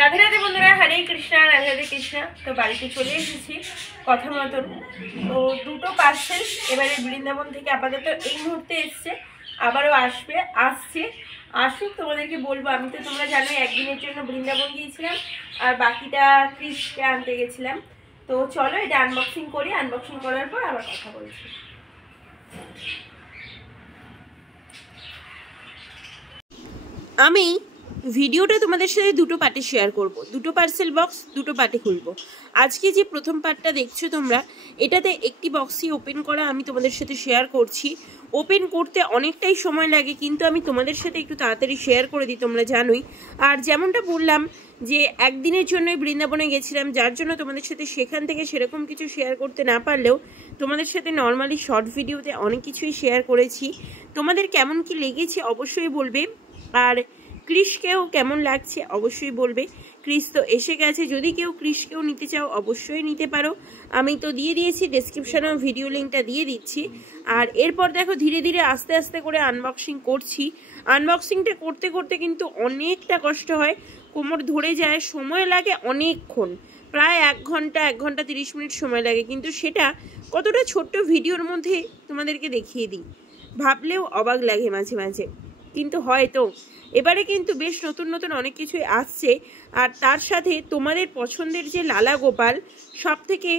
রাধে রাধে বন্ধুরা, হরে কৃষ্ণা, রাধে রাধে কৃষ্ণা। তো বাড়িতে চলে এসেছি কথা মতন। তো দুটো পার্সেল এবারে বৃন্দাবন থেকে আপাতত এই মুহূর্তে এসছে, আবারও আসছে আসুক তোমাদেরকে বলবো। আমি তো তোমরা জানো একদিনের জন্য বৃন্দাবন গিয়েছিলাম, আর বাকিটা ক্রিসকে আনতে গেছিলাম। তো চলো এটা আনবক্সিং করি, আনবক্সিং করার পর আবার কথা বলছি। আমি ভিডিওটা তোমাদের সাথে দুটো পার্টে শেয়ার করব, দুটো পার্সেল বক্স দুটো পার্টে খুলবো। আজকে যে প্রথম পার্টটা দেখছো তোমরা, এটাতে একটি বক্সই ওপেন করা আমি তোমাদের সাথে শেয়ার করছি। ওপেন করতে অনেকটাই সময় লাগে, কিন্তু আমি তোমাদের সাথে একটু তাড়াতাড়ি শেয়ার করে দিই, তোমরা জানোই। আর যেমনটা বললাম যে একদিনের জন্যই বৃন্দাবনে গেছিলাম, যার জন্য তোমাদের সাথে সেখান থেকে সেরকম কিছু শেয়ার করতে না পারলেও তোমাদের সাথে নর্মালি শর্ট ভিডিওতে অনেক কিছুই শেয়ার করেছি। তোমাদের কেমন কি লেগেছে অবশ্যই বলবে, আর ক্রিসকেও কেমন লাগছে অবশ্যই বলবে। ক্রিস তো এসে গেছে, যদি কেউ ক্রিসকেও নিতে চাও অবশ্যই নিতে পারো। আমি তো দিয়ে দিয়েছি, ডেসক্রিপশনেও ভিডিও লিঙ্কটা দিয়ে দিচ্ছি। আর এরপর দেখো ধীরে ধীরে আস্তে আস্তে করে আনবক্সিং করছি। আনবক্সিংটা করতে করতে কিন্তু অনেকটা কষ্ট হয়, কোমর ধরে যায়, সময় লাগে অনেকক্ষণ, প্রায় 1 ঘন্টা 1 ঘন্টা 30 মিনিট সময় লাগে। কিন্তু সেটা কতটা ছোট্ট ভিডিওর মধ্যে তোমাদেরকে দেখিয়ে দিই, ভাবলেও অবাক লাগে মাঝে মাঝে, কিন্তু হয়তো এবারে কিন্তু বেশ নতুন নতুন অনেক কিছুই আসছে। আর তার সাথে তোমাদের পছন্দের যে লালা গোপাল, সব থেকে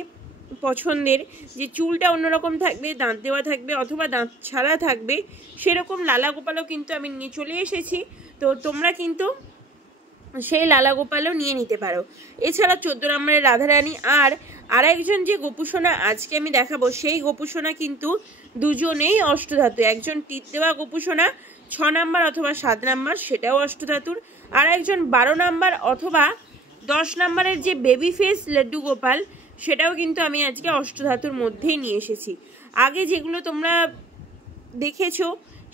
পছন্দের যে চুলটা অন্যরকম থাকবে, দাঁত দেওয়া থাকবে অথবা দাঁত ছাড়া থাকবে, সেরকম লালা গোপালও কিন্তু আমি নিয়ে চলে এসেছি। তো তোমরা কিন্তু সেই লালা গোপালও নিয়ে নিতে পারো। এছাড়া 14 নম্বরের রাধারানী আর আরেকজন যে গোপুসোনা আজকে আমি দেখাবো, সেই গোপুসোনা কিন্তু দুজনেই অষ্টধাতু। একজন টিপ দেওয়া গোপুসোনা 6 নাম্বার অথবা 7 নাম্বার, সেটাও অষ্টধাতুর। আর একজন 12 নাম্বার অথবা 10 নাম্বারের যে বেবি ফেস লাড্ডু গোপাল, সেটাও কিন্তু আমি আজকে অষ্টধাতুর মধ্যেই নিয়ে এসেছি। আগে যেগুলো তোমরা দেখেছো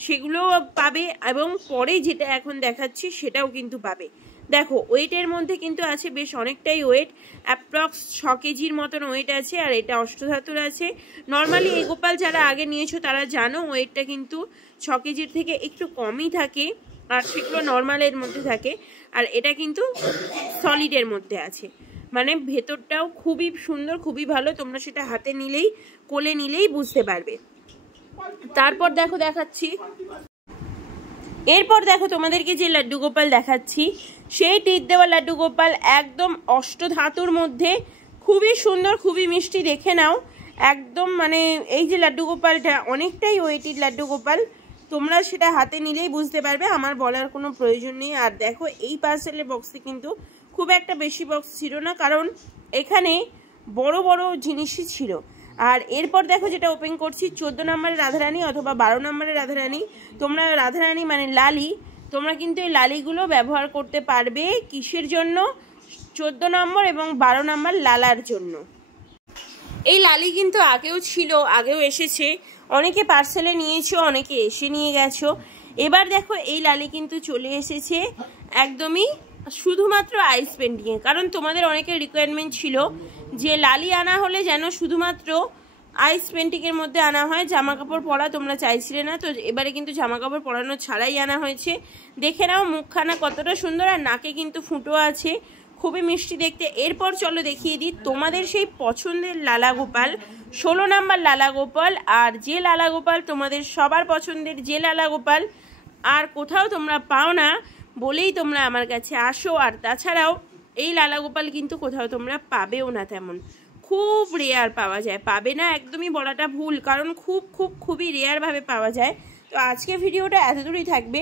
সেগুলো পাবে, এবং পরে যেটা এখন দেখাচ্ছি সেটাও কিন্তু পাবে। দেখো ওয়েটের মধ্যে কিন্তু আছে বেশ অনেকটাই ওয়েট, অ্যাপ্রক্স 6 কেজির মতন ওয়েট আছে, আর এটা অষ্টধাতুর আছে। নর্মালি এই গোপাল যারা আগে নিয়েছো তারা জানো ওয়েটটা কিন্তু 6 কেজির থেকে একটু কমই থাকে, আর সেগুলো নর্মালের মধ্যে থাকে। আর এটা কিন্তু সলিডের মধ্যে আছে, মানে ভেতরটাও খুবই সুন্দর, খুবই ভালো। তোমরা সেটা হাতে নিলেই, কোলে নিলেই বুঝতে পারবে। তারপর দেখো দেখাচ্ছি, এরপর দেখো তোমাদেরকে যে লাড্ডু গোপাল দেখাচ্ছি, সেই টিপ দেওয়া লাড্ডু গোপাল একদম অষ্টধাতুর মধ্যে, খুবই সুন্দর, খুবই মিষ্টি। দেখে নাও একদম, মানে এই যে লাড্ডু গোপালটা অনেকটাই ওয়েটেড লাড্ডু গোপাল, তোমরা সেটা হাতে নিলেই বুঝতে পারবে, আমার বলার কোনো প্রয়োজন নেই। আর দেখো এই পার্সেলের বক্সে কিন্তু খুব একটা বেশি বক্স ছিল না, কারণ এখানে বড় বড় জিনিসই ছিল। আর এরপর দেখো যেটা ওপেন করছি, 14 নম্বরের রাধারানী অথবা 12 নম্বরের রাধারানী। তোমরা রাধারানী মানে লালি, তোমরা কিন্তু এই লালিগুলো ব্যবহার করতে পারবে কিসের জন্য? 14 নম্বর এবং 12 নম্বর লালার জন্য। এই লালি কিন্তু আগেও ছিল, আগেও এসেছে, অনেকে পার্সেলে নিয়েছো, অনেকে এসে নিয়ে গেছো। এবার দেখো এই লালি কিন্তু চলে এসেছে একদমই শুধুমাত্র আইস পেন্টিংয়ে, কারণ তোমাদের অনেকের রিকোয়ারমেন্ট ছিল যে লালি আনা হলে যেন শুধুমাত্র আইস পেন্টিংয়ের মধ্যে আনা হয়, জামা কাপড় পরা তোমরা চাইছিলে না। তো এবারে কিন্তু জামা কাপড় পরানো ছাড়াই আনা হয়েছে। দেখে নাও মুখখানা কতটা সুন্দর, আর নাকে কিন্তু ফুটো আছে, খুবই মিষ্টি দেখতে। এরপর চলো দেখিয়ে দিই তোমাদের সেই পছন্দের লালা গোপাল, 16 নাম্বার লালা গোপাল। আর যে লালা গোপাল তোমাদের সবার পছন্দের, যে লালা গোপাল আর কোথাও তোমরা পাও না বলেই তোমরা আমার কাছে আসো। আর তাছাড়াও এই লালা গোপাল কিন্তু কোথাও তোমরা পাবেও না, তেমন খুব রেয়ার পাওয়া যায়, পাবে না একদমই বলাটা ভুল, কারণ খুবই রেয়ারভাবে পাওয়া যায়। তো আজকে ভিডিওটা এতদূরই থাকবে।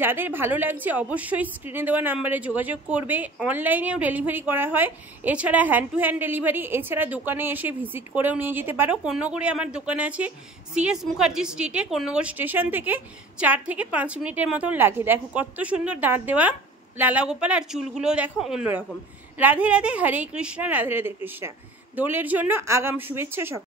যাদের ভালো লাগছে অবশ্যই স্ক্রিনে দেওয়া নাম্বারে যোগাযোগ করবে। অনলাইনেও ডেলিভারি করা হয়, এছাড়া হ্যান্ড টু হ্যান্ড ডেলিভারি, এছাড়া দোকানে এসে ভিজিট করেও নিয়ে যেতে পারো। কর্ণগড়ে আমার দোকান আছে, CS মুখার্জি স্ট্রিটে, কর্ণগড় স্টেশন থেকে 4 থেকে 5 মিনিটের মতন লাগে। দেখো কত সুন্দর দাঁত দেওয়া লালা গোপাল, আর চুলগুলোও দেখো অন্যরকম। রাধে রাধে, হরে কৃষ্ণা, রাধে রাধে কৃষ্ণা। দোলের জন্য আগাম শুভেচ্ছা সকল।